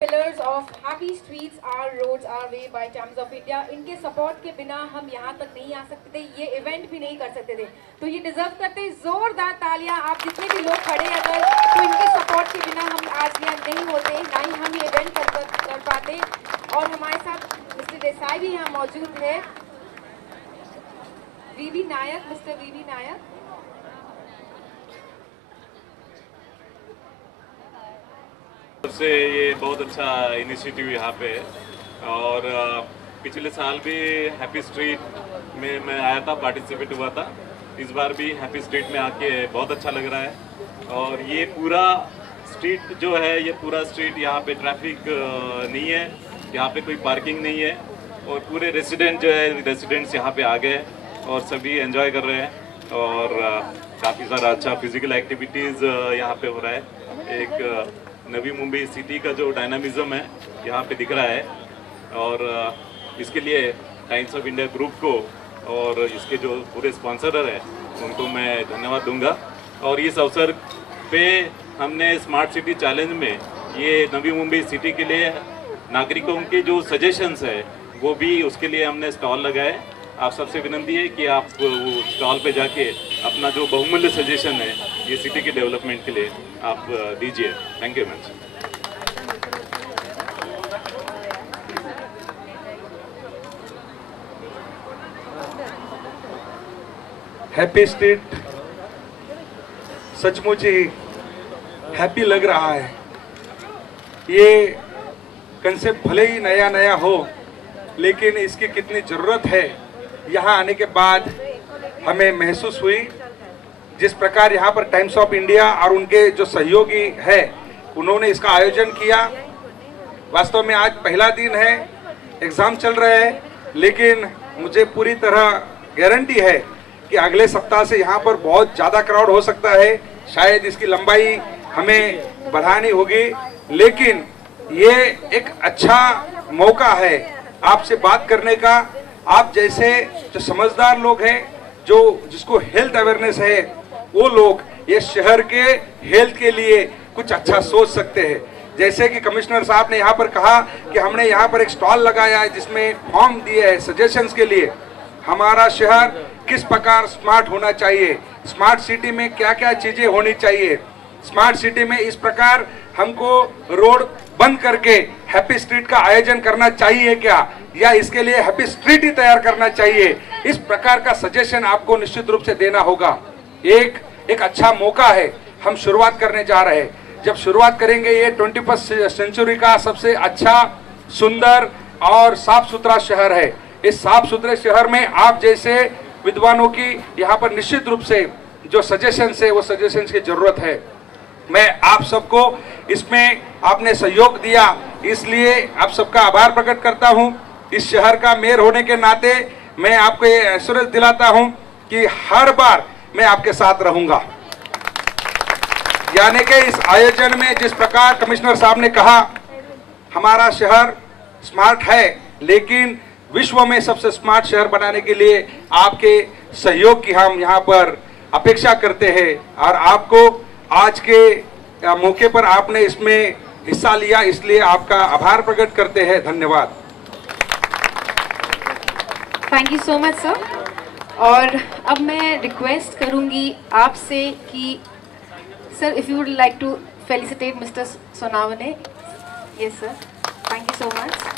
Pillars of happy streets are roads our way by Times of India. इनके support के बिना हम यहाँ तक नहीं आ सकते थे, ये इवेंट भी नहीं कर सकते थे, तो ये डिजर्व करते जोरदार तालियां। आप जितने भी लोग खड़े अगर, तो इनके सपोर्ट के बिना हम आज यहाँ नहीं होते, ना ही हम ये इवेंट कर पाते। और हमारे साथ मिस्टर देसाई भी यहाँ मौजूद है, वीवी नायक, मिस्टर वीवी नायक। से ये बहुत अच्छा इनिशिएटिव यहाँ पे है और पिछले साल भी हैप्पी स्ट्रीट में मैं आया था, पार्टिसिपेट हुआ था। इस बार भी हैप्पी स्ट्रीट में आके बहुत अच्छा लग रहा है। और ये पूरा स्ट्रीट जो है, ये पूरा स्ट्रीट यहाँ पे ट्रैफिक नहीं है, यहाँ पे कोई पार्किंग नहीं है और पूरे रेसिडेंट जो है, रेसिडेंट्स यहाँ पे आ गए और सभी एंजॉय कर रहे हैं और काफ़ी सारा अच्छा फिजिकल एक्टिविटीज़ यहाँ पे हो रहा है। एक नवी मुंबई सिटी का जो डायनामिज्म है यहाँ पे दिख रहा है और इसके लिए टाइम्स ऑफ इंडिया ग्रुप को और इसके जो पूरे स्पॉन्सर हैं उनको मैं धन्यवाद दूंगा। और इस अवसर पे हमने स्मार्ट सिटी चैलेंज में ये नवी मुंबई सिटी के लिए नागरिकों के जो सजेशंस है वो भी, उसके लिए हमने स्टॉल लगाए। आप सबसे विनती है कि आप वो स्टॉल पे जाके अपना जो बहुमूल्य सजेशन है ये सिटी के डेवलपमेंट के लिए आप दीजिए। Thank you much. Happy street सचमुच ही हैप्पी लग रहा है। ये कंसेप्ट भले ही नया नया हो, लेकिन इसकी कितनी ज़रूरत है यहाँ आने के बाद हमें महसूस हुई। जिस प्रकार यहाँ पर टाइम्स ऑफ इंडिया और उनके जो सहयोगी है उन्होंने इसका आयोजन किया, वास्तव में आज पहला दिन है, एग्ज़ाम चल रहे हैं, लेकिन मुझे पूरी तरह गारंटी है कि अगले सप्ताह से यहाँ पर बहुत ज़्यादा क्राउड हो सकता है। शायद इसकी लंबाई हमें बढ़ानी होगी, लेकिन ये एक अच्छा मौका है आपसे बात करने का। आप जैसे जो समझदार लोग हैं, जो जिसको हेल्थ अवेयरनेस है, वो लोग ये शहर के हेल्थ के लिए कुछ अच्छा सोच सकते हैं। जैसे कि कमिश्नर साहब ने यहाँ पर कहा कि हमने यहाँ पर एक स्टॉल लगाया है जिसमें फॉर्म दिए हैं सजेशंस के लिए, हमारा शहर किस प्रकार स्मार्ट होना चाहिए, स्मार्ट सिटी में क्या क्या चीज़ें होनी चाहिए, स्मार्ट सिटी में इस प्रकार हमको रोड बंद करके हैप्पी स्ट्रीट का आयोजन करना चाहिए क्या, या इसके लिए हैप्पी स्ट्रीट ही तैयार करना चाहिए। इस प्रकार का सजेशन आपको निश्चित रूप से देना होगा। एक अच्छा मौका है, हम शुरुआत करने जा रहे हैं। जब शुरुआत करेंगे, ये 21वीं सेंचुरी का सबसे अच्छा, सुंदर और साफ सुथरा शहर है। इस साफ सुथरे शहर में आप जैसे विद्वानों की यहाँ पर निश्चित रूप से जो सजेशंस है वो सजेशंस की जरूरत है। मैं आप सबको इसमें आपने सहयोग दिया, इसलिए आप सबका आभार प्रकट करता हूं। इस शहर का मेयर होने के नाते मैं आपको ये एश्योरेंस दिलाता हूं कि हर बार मैं आपके साथ रहूंगा। यानी कि इस आयोजन में जिस प्रकार कमिश्नर साहब ने कहा, हमारा शहर स्मार्ट है, लेकिन विश्व में सबसे स्मार्ट शहर बनाने के लिए आपके सहयोग की हम यहाँ पर अपेक्षा करते हैं। और आपको आज के मौके पर आपने इसमें हिस्सा लिया, इसलिए आपका आभार प्रकट करते हैं। धन्यवाद। Thank you so much sir. और अब मैं रिक्वेस्ट करूंगी आपसे कि sir, if you would like to felicitate mister Sonawane. Yes sir, thank you so much.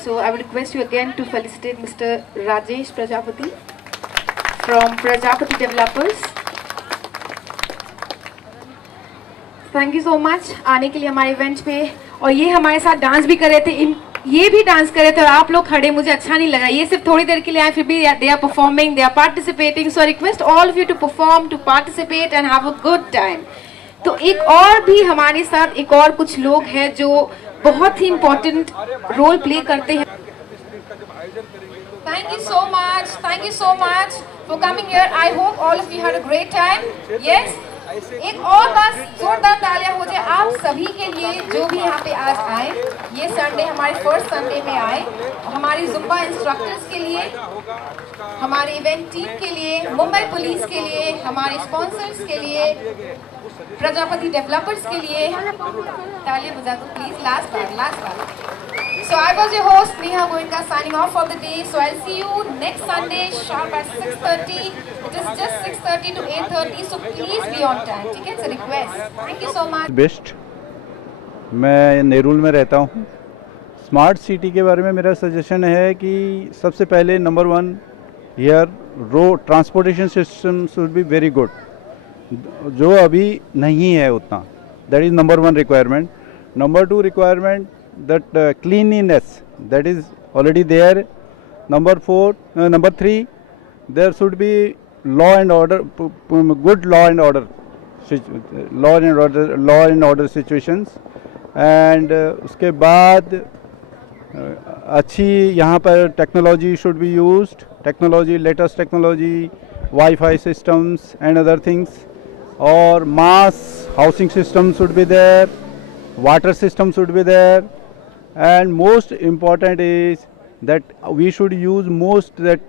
So I would request you again to felicitate Mr. Rajesh Prajapati from Prajapati Developers. Thank you so much आने के लिए हमारे event पे। और ये हमारे साथ dance भी कर रहे थे, ये भी डांस कर रहे थे और आप लोग खड़े, मुझे अच्छा नहीं लगा। ये सिर्फ थोड़ी देर के लिए आए, फिर भी they are performing, they are participating. So I request all of you to perform, to participate and have a good time. तो एक और भी हमारे साथ एक और कुछ लोग हैं जो बहुत ही इम्पोर्टेंट रोल प्ले करते हैं। Thank you so much. Thank you so much for coming here. I hope all of you had a great time. Yes. एक और बार जोरदार तालियां हो जाए आप सभी के लिए जो भी यहाँ पे आज आए। ये संडे हमारे फर्स्ट संडे में आए हमारी जुम्बा इंस्ट्रक्टर्स के लिए, हमारी इवेंट टीम के लिए, मुंबई पुलिस के लिए, हमारे स्पॉन्सर्स के लिए, प्रजापति डेवलपर्स के लिए तालियां बजा दो please. Last bar. So I was your host Neha Goenka signing off for the day. So I'll see you next Sunday sharp at 6:30. It is just 6:30 to 8:30. So please be on time. ठीक है, it's a request. Thank you so much. Best. मैं नेरुल में रहता हूँ. Smart city के बारे में मेरा सजेशन है कि सबसे पहले number 1 here road transportation system should be very good, जो अभी नहीं है उतना. That is number 1 requirement. Number 2 requirement that cleanliness, that is already there. Number 3, there should be law and order, good law and order situations. And उसके बाद अच्छी यहाँ पर technology should be used, latest technology, Wi-Fi systems and other things. और mass housing system should be there, water system should be there. And most important is that we should use most that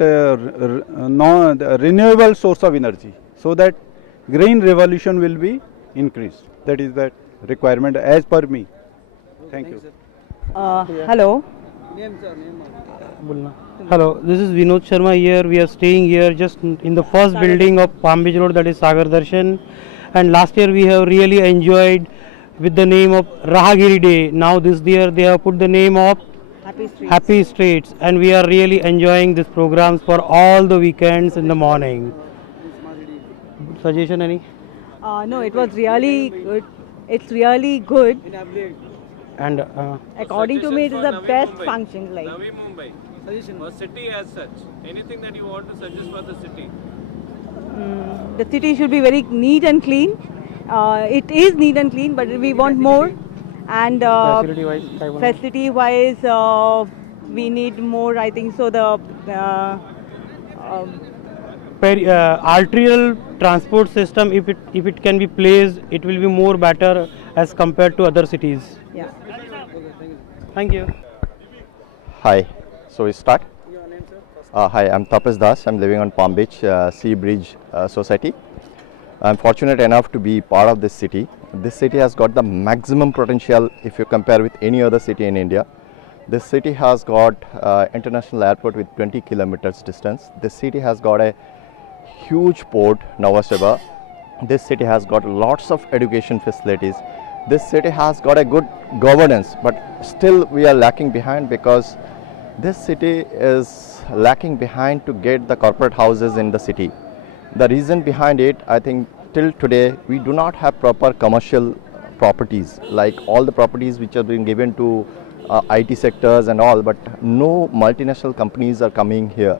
renewable source of energy, so that green revolution will be increased. That is the requirement as per me. Thank you. Hello. Hello, this is Vinod Sharma here. We are staying here just in the first building of Palm Beach Road, that is Sagar Darshan. And last year we have really enjoyed with the name of Rahagiri Day. Now this year they have put the name of Happy Streets, and we are really enjoying these programs for all the weekends in the morning. Suggestion any? No, it was really good. It's really good. And According to me, it is the best function. Like Navi Mumbai, or city as such. Anything that you want to suggest for the city? the city should be very neat and clean. It is neat and clean, but we want more. And facility-wise, we need more. I think so. The arterial transport system, if it can be placed, it will be more better as compared to other cities. yeah. Thank you. Hi, so we start. Your name, sir? Hi, I'm Tapas Das. I'm living on Palm Beach Sea Bridge Society. I'm fortunate enough to be part of this city. This city has got the maximum potential if you compare with any other city in India. This city has got international airport with 20 kilometers distance. This city has got a huge port, Nhava Sheva. This city has got lots of education facilities. This city has got a good governance, but still we are lacking behind because this city is lacking behind to get the corporate houses in the city. The reason behind it, I think till today we do not have proper commercial properties, like all the properties which are being given to IT sectors and all, but no multinational companies are coming here.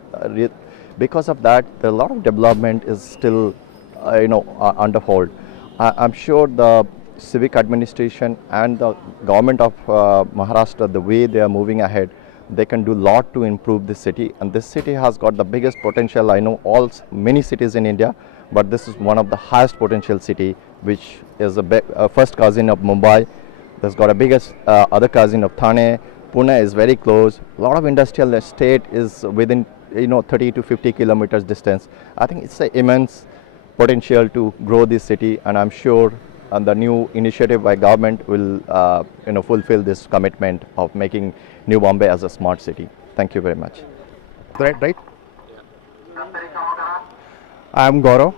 Because of that, a lot of development is still under hold. I'm sure the civic administration and the government of Maharashtra, the way they are moving ahead, they can do a lot to improve this city, and this city has got the biggest potential. I know many cities in India, but this is one of the highest potential city, which is a first cousin of Mumbai. There's got a biggest other cousin of Thane. Pune is very close. A lot of industrial estate is within 30 to 50 kilometers distance. I think it's an immense potential to grow this city, and I'm sure the new initiative by government will fulfill this commitment of making New Bombay as a smart city. Thank you very much. Right? I am Gaurav.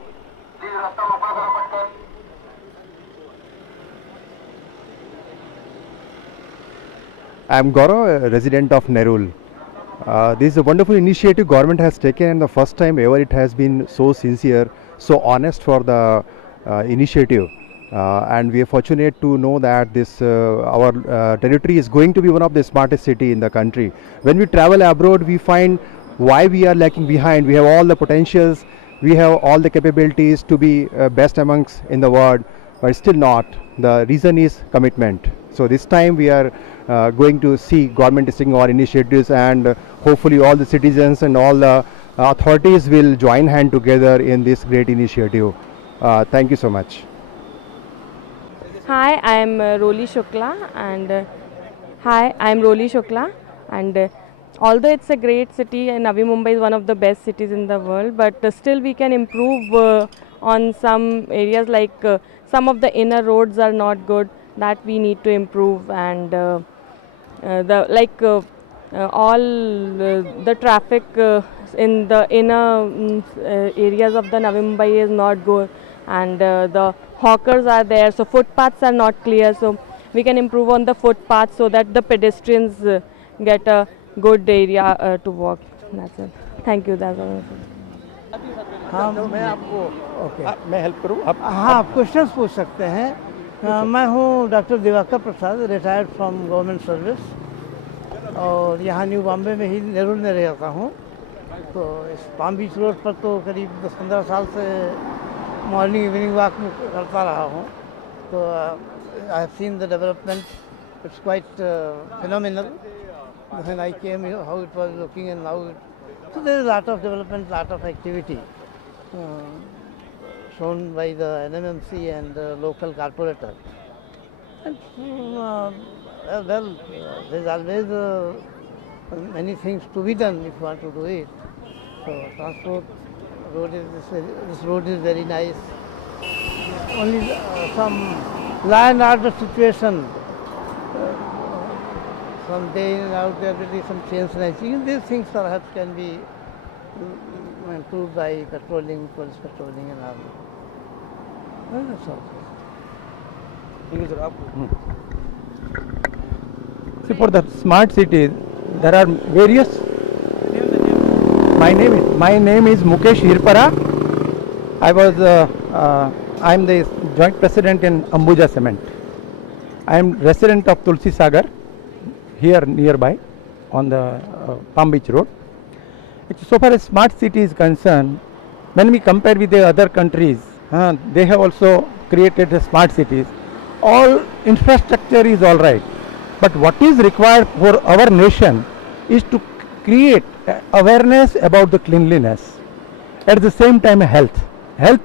I am Gaurav, a resident of Nerul. This is a wonderful initiative government has taken, and the first time ever it has been so sincere, so honest for the initiative. And we are fortunate to know that this our territory is going to be one of the smartest city in the country. When we travel abroad, we find why we are lacking behind. We have all the potentials, we have all the capabilities to be best amongst in the world, but still not. The reason is commitment. So this time we are going to see government taking our initiatives, and hopefully all the citizens and all the authorities will join hand together in this great initiative. Thank you so much. Hi, I am Roli Shukla, and although it's a great city and Navi Mumbai is one of the best cities in the world, but still we can improve on some areas, like some of the inner roads are not good, that we need to improve, and the traffic in the inner areas of the Navi Mumbai is not good, and the hawkers are there, so footpaths are not clear, so we can improve on the footpaths so that the pedestrians get a good area to walk. That's it. Thank you. That's all. हाँ मैं आपको okay मैं help करूँ आप हाँ questions पूछ सकते हैं मैं हूँ doctor Diwakar Prasad retired from government service और यहाँ न्यू बॉम्बे में ही नेहरू में रहता हूँ तो इस पाम बीच रोड पर तो करीब 10-15 साल से मॉर्निंग इवनिंग वॉक करता रहा हूँ तो I have seen the development it's quite phenomenal when I came here, how it was looking and now so there is a lot of development, lot of activity shown by the NMMC and the local corporator. And, there is always many things to be done if you want to do it. So transport road is this road is very nice. Only some law and order situation. Some day in and out there will be some chain snatching. These things perhaps can be improved by patrolling, police patrolling and all. Well, that's all. See, for the smart cities, there are various. My name is Mukesh Hirpara. I am the joint president in Ambuja Cement. I am resident of Tulsi Sagar, here nearby on the Palm Beach Road. So far as smart city is concerned, when we compare with the other countries, they have also created smart cities. All infrastructure is all right, but what is required for our nation is to create awareness about the cleanliness. At the same time, health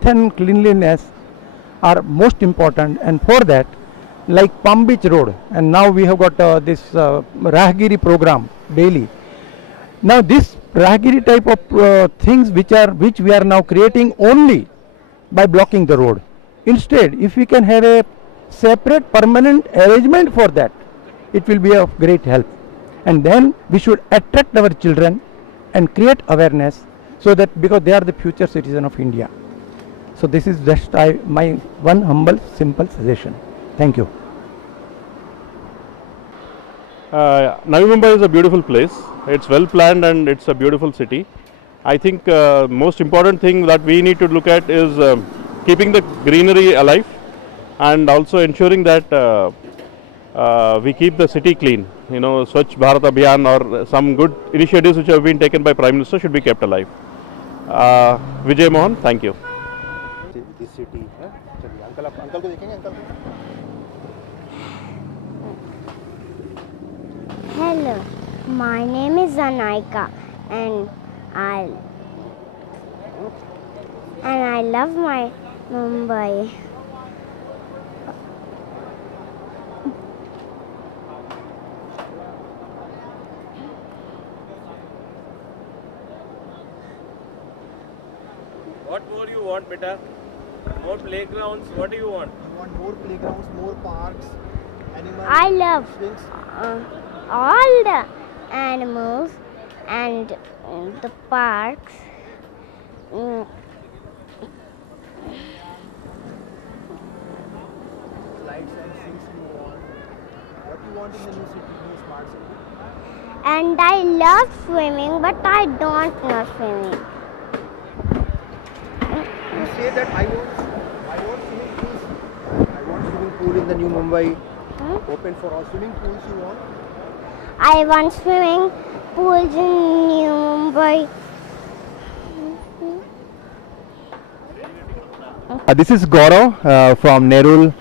and cleanliness are most important, and for that, like Palm Beach Road, and now we have got this Rahagiri program daily. Now this Rahagiri type of things which we are now creating only by blocking the road. Instead, if we can have a separate permanent arrangement for that, it will be of great help. And then we should attract our children and create awareness, so that because they are the future citizen of India. So this is just my one humble, simple suggestion. Thank you. Navi Mumbai is a beautiful place. It's well planned and it's a beautiful city. I think most important thing that we need to look at is keeping the greenery alive and also ensuring that we keep the city clean. You know, Swachh Bharat Abhiyan or some good initiatives which have been taken by Prime Minister should be kept alive. Vijay Mohan, thank you. This city, uncle को देखेंगे uncle. Hello, my name is Anaika and I love my Mumbai. What more you want, beta? More playgrounds? What do you want? I want more playgrounds, more parks, animals. I love all the animals and the parks. Lights and things you want. What you want in the new city, new smart city? And I love swimming, but I don't know swimming. You say that I want swimming pools. I want swimming pool in the new Mumbai. Open for all. Swimming pools you want? I want swimming pools in New Mumbai. This is Gaurav from Nerul.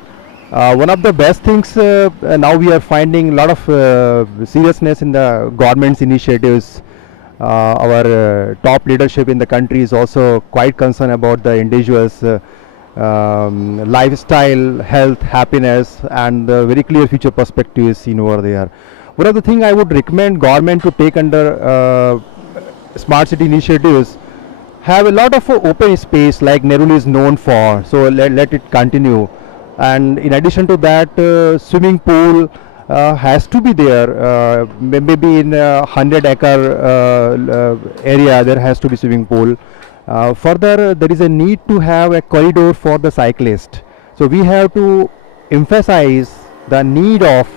One of the best things now we are finding a lot of seriousness in the government's initiatives. Our top leadership in the country is also quite concerned about the individuals' lifestyle, health, happiness, and very clear future perspective is seen over there. one of the thing I would recommend government to take under smart city initiatives, have a lot of open space like Nerul is known for, so let it continue. And in addition to that, swimming pool has to be there. Maybe in 100-acre area there has to be swimming pool. Further, there is a need to have a corridor for the cyclist. So we have to emphasize the need of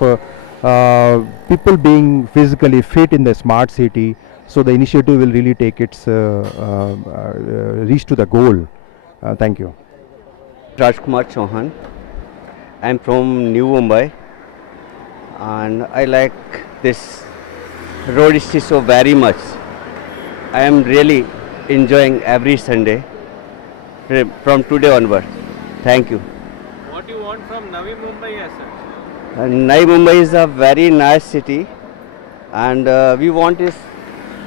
people being physically fit in the smart city, so the initiative will really take its reach to the goal. Thank you. Rajkumar Chauhan. I am from New Mumbai, and I like this road so very much. I am really enjoying every Sunday from today onward. Thank you. What do you want from Navi Mumbai as such? Navi Mumbai is a very nice city, and we want it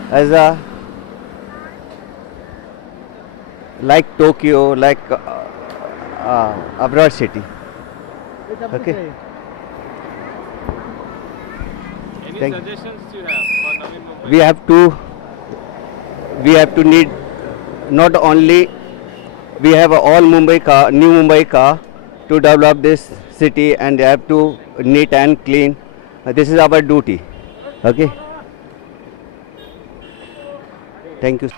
as a like Tokyo, like abroad city. Okay. Any Thank suggestions you have for Navi Mumbai? We have to need not only we have all Mumbai car, new Mumbai car to develop this city, and they have to neat and clean. This is our duty. Okay. Thank you.